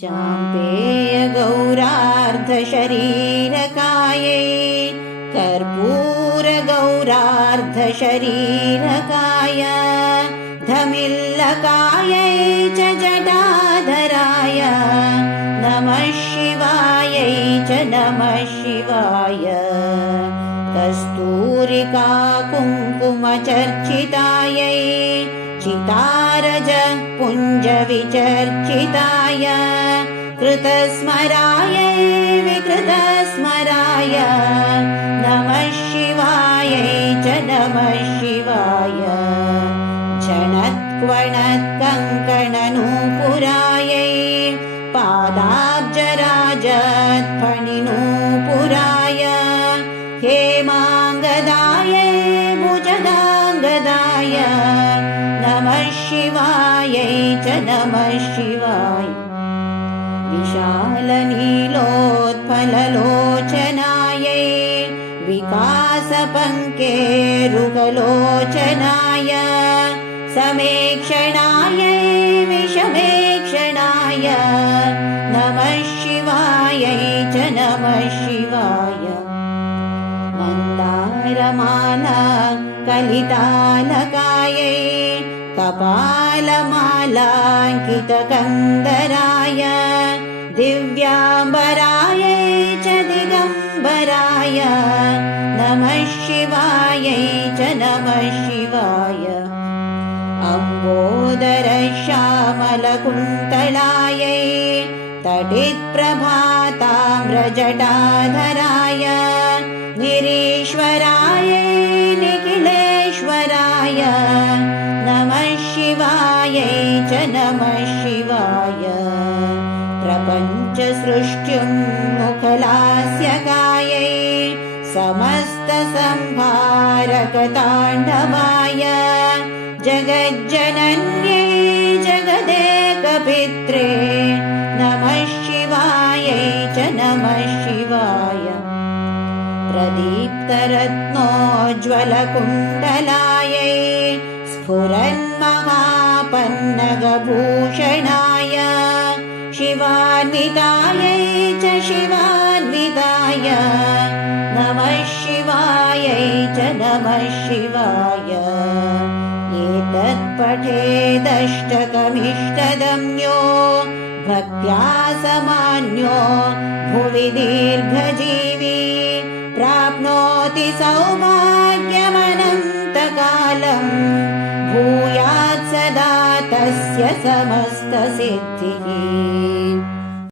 चाम्पेय गौरार्धशरीरकायै कर्पूर गौरार्धशरीरकाय धमिल्लकायै च जटाधराय नमः शिवायै च नमः शिवाय कस्तूरिका कुङ्कुमचर्चितायै चितारज पुञ्जविचर्चिताय कृतस्मरायै विकृतस्मराय नमः शिवायै च नमः शिवाय झणत्क्वणत्कङ्कणनूपुरायै पादाब्जराजत्फणिनूपुराय हेमाङ्गदायै भुजगाङ्गदाय नमः शिवायै च नमः शिवाय विशालनीलोत्पललोचनायै विकासपङ्केरुकलोचनाय समेक्षणायै विषमेक्षणाय नमः शिवायै च नमः शिवाय मन्दारमाला कलितालकायै कपालमालाङ्कितकन्दराय दिव्याम्बरायै च दिगम्बराय नमः शिवायै च नमः शिवाय अम्बोदरश्यामलकुन्तलायै तटित्प्रभाताम्रजटाधराय निरीश्वरायै निखिलेश्वराय नमः शिवायै च नमः शिवाय प्रपञ्चसृष्ट्युन्मुखलास्यकायै समस्तसंहारकताण्डवाय जगज्जनन्यै जगदेकपित्रे नमः शिवायै च नमः शिवाय प्रदीप्तरत्नोज्ज्वलकुण्डलायै स्फुरन्महापन्नगभूषणाय शिवान्वितायै च शिवान्विताय नमः शिवायै च नमः शिवाय एतत्पठेदष्टकमिष्टदम्यो भक्त्या समान्यो भुवि दीर्घजीवी प्राप्नोति सौभाग्यमनन्तकालम् भूयात् सदा तस्य समस्तसिद्धिः।